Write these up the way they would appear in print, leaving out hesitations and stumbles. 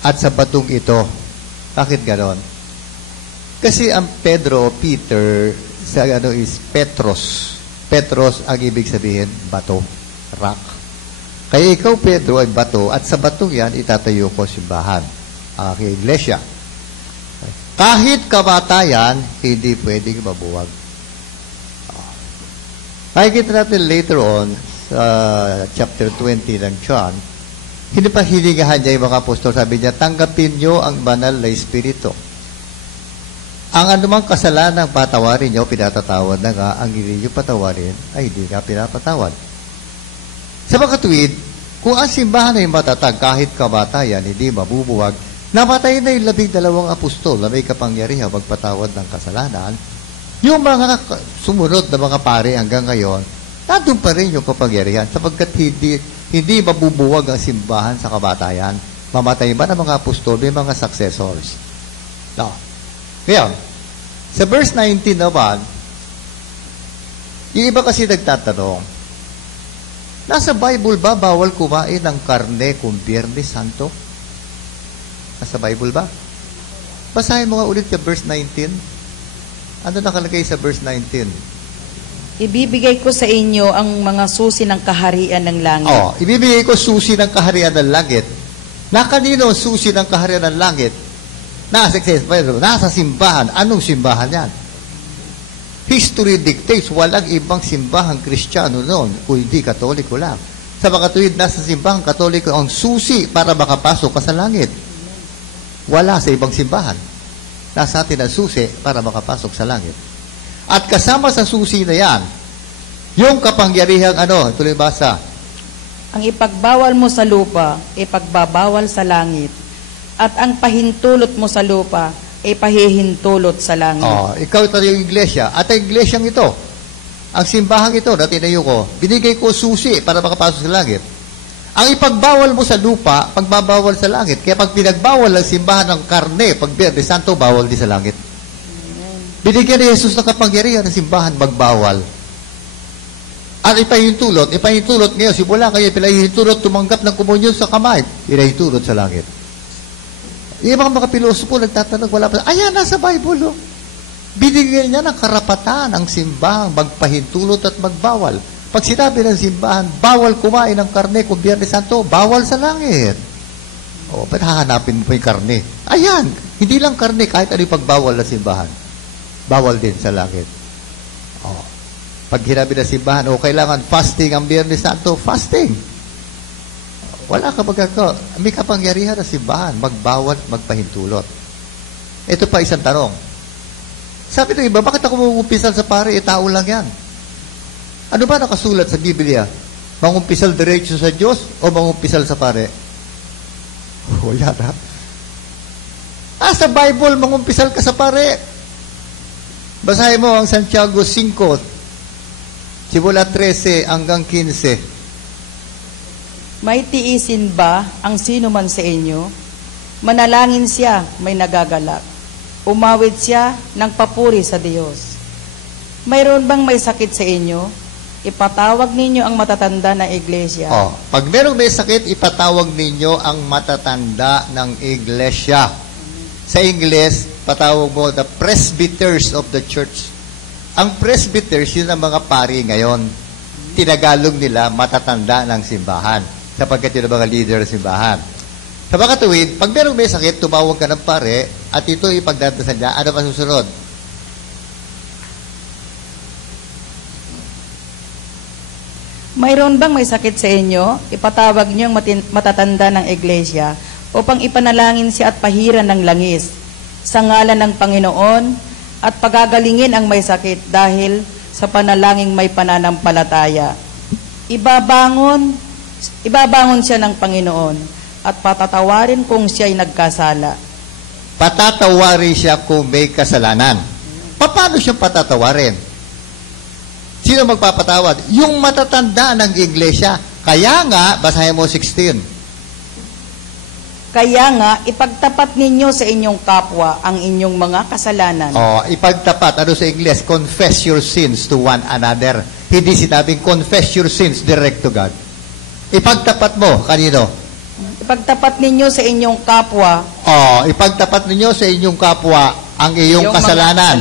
at sa batong ito. Bakit ganon? Kasi ang Pedro, Peter, sa is Petros. Petros ang ibig sabihin, bato, rock. Kaya ikaw, Pedro, ay bato, at sa batong yan, itatayo ko simbahan, ang aking iglesia. Kahit kamatayan, hindi pwedeng mabuwag. Makikita natin later on, sa chapter 20 ng John, hindi pa hinigahan niya yung mga apostol. Sabi niya, tanggapin niyo ang banal na Espiritu. Ang anumang kasalanan patawarin niyo, pinatatawad na nga, ang hindi niyo patawarin, ay hindi nga pinapatawad. Sa mga tuwid, kung ang simbahan ay matatag kahit kamatayan, hindi mabubuwag, namatay na yung 12 apostol na may kapangyarihan magpatawad ng kasalanan, yung mga sumunod na mga pare hanggang ngayon, nandun pa rin yung kapangyarihan sapagkat hindi mabubuwag ang simbahan sa kamatayan. Mamatay ba ng mga apostol, may mga successors. No. Ngayon, sa verse 19 naman, yung iba kasi nagtatanong, nasa Bible ba bawal kumain ng karne kung Biyernes Santo? Nasa Bible ba? Basahin mo nga ulit yung verse 19. Ano nakalagay sa verse 19? Ibibigay ko sa inyo ang mga susi ng kaharian ng langit. Ibibigay ko susi ng kaharian ng langit. Na kanino susi ng kaharian ng langit? Nasa simbahan. Anong simbahan yan? History dictates, walang ibang simbahang Kristiyano noon, kung hindi Katoliko lang. Sa mga tuwid, nasa simbahang Katoliko ang susi para makapasok ka sa langit. Wala sa ibang simbahan. Nasa atin ang susi para makapasok sa langit. At kasama sa susi na yan, yung kapangyarihang tuloy basa. Ang ipagbawal mo sa lupa, ipagbabawal sa langit. At ang pahintulot mo sa lupa, ipahihintulot sa langit. Ikaw ito yung iglesia. At ang iglesyang ito, ang simbahang ito na tinayo ko, binigay ko susi para makapasok sa langit. Ang ipagbawal mo sa lupa, pagbabawal sa langit. Kaya pag pinagbawal ang simbahan ng karne, pag Biyernes Santo, bawal din sa langit. Binigyan ni Jesus ng kapangyarihan ng simbahan, magbawal. At ipahintulot ngayon, simula kayo, pinahintulot, tumanggap ng komunyon sa kamay, pinahintulot sa langit. Yung mga pilosopo nagtatanong, wala pa, ayan, nasa Bible, binigyan niya ng karapatan ang simbahang magpahintulot at magbawal. Pag sinabi ng simbahan, bawal kumain ng karne kung Biyernes Santo, bawal sa langit. Ba't hahanapin mo pa yung karne? Ayan, hindi lang karne, kahit ano yung pagbawal na simbahan. Bawal din sa langit. Pag hinabi ng simbahan, kailangan fasting ang Biyernes Santo, fasting. Wala ka magagawa. May kapangyarihan na simbahan, magbawal, magpahintulot. Ito pa isang tanong. Sabi ng iba, bakit ako mangumpisal sa pare? Tao lang yan. Ano ba nakasulat sa Biblia? Mangumpisal diretso sa Diyos o mangumpisal sa pare? Wala na. Sa Bible, mangumpisal ka sa pare. Basahin mo ang Santiago 5, simula 13 hanggang 15. May tiisin ba ang sino man sa inyo? Manalangin siya, may nagagalak. Umawit siya ng papuri sa Diyos. Mayroon bang may sakit sa inyo? Ipatawag ninyo ang matatanda ng iglesia. Pag merong may sakit, ipatawag ninyo ang matatanda ng iglesia. Sa Ingles, patawag mo the presbyters of the church. Ang presbyters, yun ang mga pari ngayon. Tinagalog nila matatanda ng simbahan. Sapagkat yun ang mga leader ng simbahan. Sa mga tuwid, pag merong may sakit, tumawag ka ng pare, at ito ipagdadasal niya, ano pa susunod? Mayroon bang may sakit sa inyo? Ipatawag niyo ang matatanda ng iglesia upang ipanalangin siya at pahiran ng langis sa ngalan ng Panginoon at pagagalingin ang may sakit dahil sa panalangin may pananampalataya. Ibabangon siya ng Panginoon at patatawarin kung siya ay nagkasala. Patatawarin siya kung may kasalanan. Paano siya patatawarin? Sino magpapatawad? Yung matatanda ng iglesia. Kaya nga, basahin mo 16. Kaya nga, ipagtapat ninyo sa inyong kapwa ang inyong mga kasalanan. Ipagtapat. Ano sa Ingles? Confess your sins to one another. Hindi sinabing confess your sins direct to God. Ipagtapat mo. Kanino? Ipagtapat ninyo sa inyong kapwa Ipagtapat ninyo sa inyong kapwa ang iyong mga kasalanan.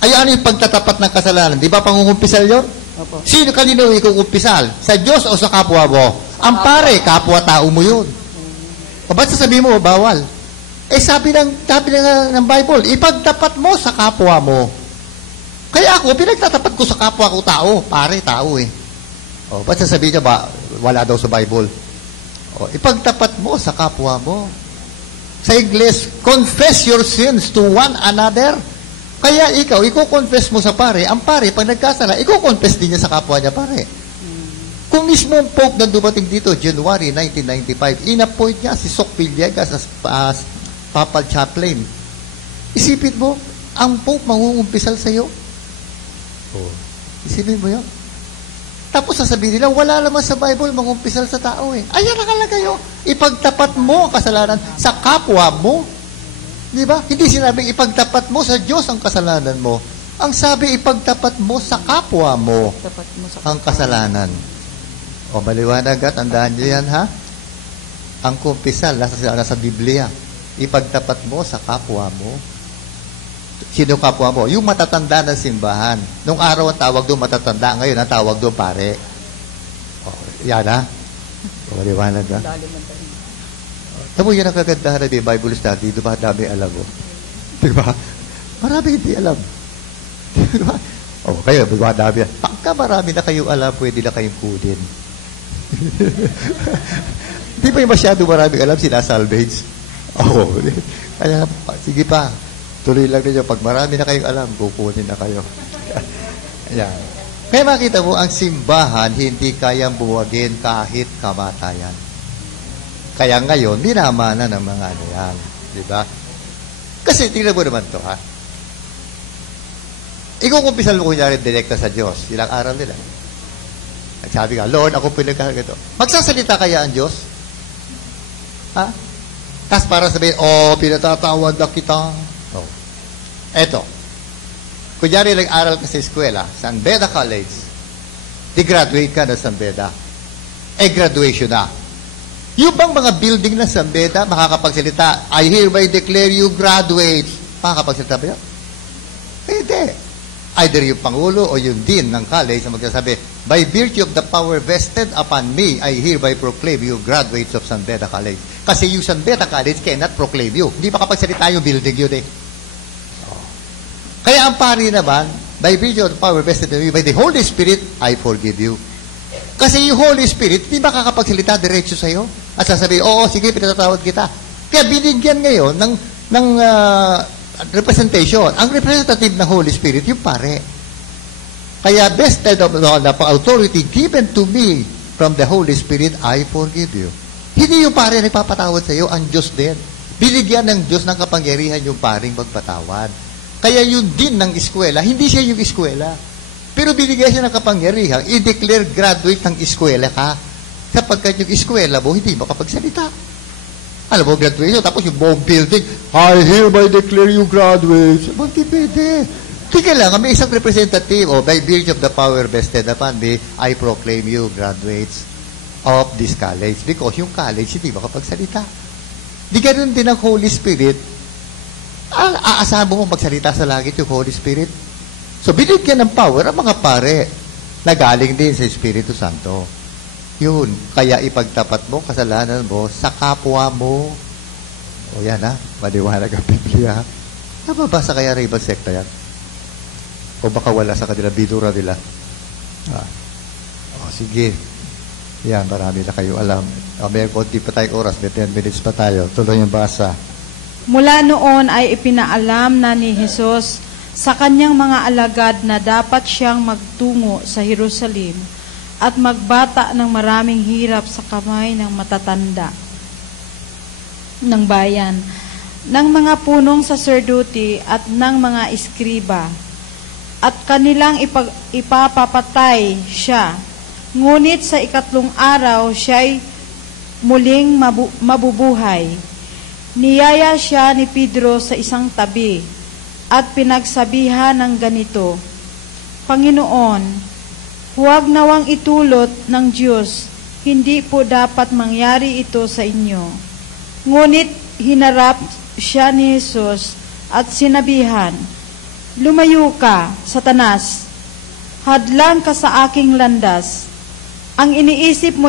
Ay, ano yung pagtatapat ng kasalanan? Di ba pangungumpisal yun? Opo. Sino kanino ikukumpisal? Sa Diyos o sa kapwa mo? Ang pare, kapwa-tao mo yun. O ba't sasabihin mo, bawal? Sabi ng Bible, ipagtapat mo sa kapwa mo. Kaya ako, pinagtatapat ko sa kapwa ko tao. Pare, tao eh. O, ba't sasabihin niya ba, wala daw sa Bible? O, ipagtapat mo sa kapwa mo. Sa English, confess your sins to one another. Kaya ikaw, i-confess mo sa pare. Ang pare, pag nagkasala, i-confess din niya sa kapwa niya, pare. Kung mismo ang Pope na dumating dito, January 1995, in-appoint niya si Sok Villegas as Papal Chaplain. Isipin mo, ang Pope mangungumpisal sa iyo. Isipin mo yun. Tapos sasabihin nila, wala naman sa Bible mangumpisal sa tao eh. Ayan nakalagay yun. Ipagtapat mo ang kasalanan sa kapwa mo. Di ba? Hindi sinabing ipagtapat mo sa Diyos ang kasalanan mo. Ang sabi, ipagtapat mo sa kapwa mo ang kasalanan. O, maliwanag at tandaan nyo yan, ha? Ang kumpisal, nasa Biblia. Ipagtapat mo sa kapwa mo. Sino kapwa mo? Yung matatanda ng simbahan. Nung araw ang tawag doon matatanda, ngayon ang tawag doon pare. O, yan, ha? O, maliwanag, ha? Tamo yan ang kagandahan ng Bible study. Diba dami alam mo? Diba? Marami hindi alam. Diba? O, kayo, diba dami. Pagka marami na kayong alam, pwede na kayong kunin. Di ba yung masyado maraming alam, sinasalvage? Oo. Kaya, sige pa. Tuloy lang ninyo. Pag marami na kayong alam, kukunin na kayo. Ayan. Kaya makita mo, ang simbahan hindi kayang buwagin kahit kamatayan. Kaya ngayon, dinamana ng mga ano yan. Di ba? Kasi, tingnan mo naman to, ha? Ikukumpisal mo kunyari direkta sa Diyos. Ilang araw nila. At sabi ka, Lord, ako pinagkakato. Magsasalita kaya ang Diyos? Ha? Tapos para sabihin, pinatatawad na kita. Oh. Eto. Kunyari nag-aral ka sa eskwela, San Beda College. Di-graduate ka na San Beda. Graduation na. Yung bang mga building na San Beda, makakapagsalita, I hereby declare you graduate. Makakapagsalita ba yun? Hindi. Either yung Pangulo o yung Dean ng college na magsasabi, by virtue of the power vested upon me, I hereby proclaim you graduates of San Beda College. Kasi yung San Beda College cannot proclaim you. Hindi makapagsalita yung building yun eh. Kaya ang pari naman, by virtue of the power vested upon me, by the Holy Spirit, I forgive you. Kasi yung Holy Spirit, hindi makakapagsalita diretso sa'yo. At sasabihin, sige, pinatatawad kita. Kaya binigyan ngayon ng representation. Ang representative ng Holy Spirit, yung pare. Kaya, vested of the authority given to me from the Holy Spirit, I forgive you. Hindi yung pare nagpapatawad sa iyo, ang Diyos din. Binigyan ng Diyos ng kapangyarihan yung paring magpatawad. Kaya yun din ng eskwela, hindi siya yung eskwela. Pero binigyan siya ng kapangyarihan, i-declare graduate ng eskwela ka. Sapagkat yung eskwela mo, hindi makapagsalita. Alam mo, graduation, tapos yung buong building, I hereby declare you graduates. Hindi pwede. Kaya lang, may isang representative, by virtue of the power vested upon me, I proclaim you graduates of this college. Because yung college, hindi makapagsalita. Di ganun din ang Holy Spirit. Aasahan mo magsalita sa langit yung Holy Spirit. So, binigyan ng power ang mga pare na galing din sa Espiritu Santo. Yun. Kaya ipagtapat mo, kasalanan mo, sa kapwa mo. O yan ha, maliwanag ang Biblia. Nababasa kaya rin ibang sekta yan? O baka wala sa kanila, bidura nila. Sige. Yan, marami na kayo alam. May konti pa tayong oras, may 10 minutes pa tayo. Tuloy yung basa. Mula noon ay ipinaalam na ni Jesus sa kanyang mga alagad na dapat siyang magtungo sa Jerusalem at magbata ng maraming hirap sa kamay ng matatanda ng bayan, ng mga punong saserdote at ng mga iskriba, at kanilang ipapapatay siya. Ngunit sa 3 araw siya'y muling mabubuhay. Niyaya siya ni Pedro sa isang tabi at pinagsabihan ng ganito, Panginoon, huwag nawang itulot ng Diyos hindi po dapat mangyari ito sa inyo. Ngunit hinarap siya ni Jesus at sinabihan, "Lumayo ka, Satanas! Hadlang ka sa aking landas. Ang iniisip mo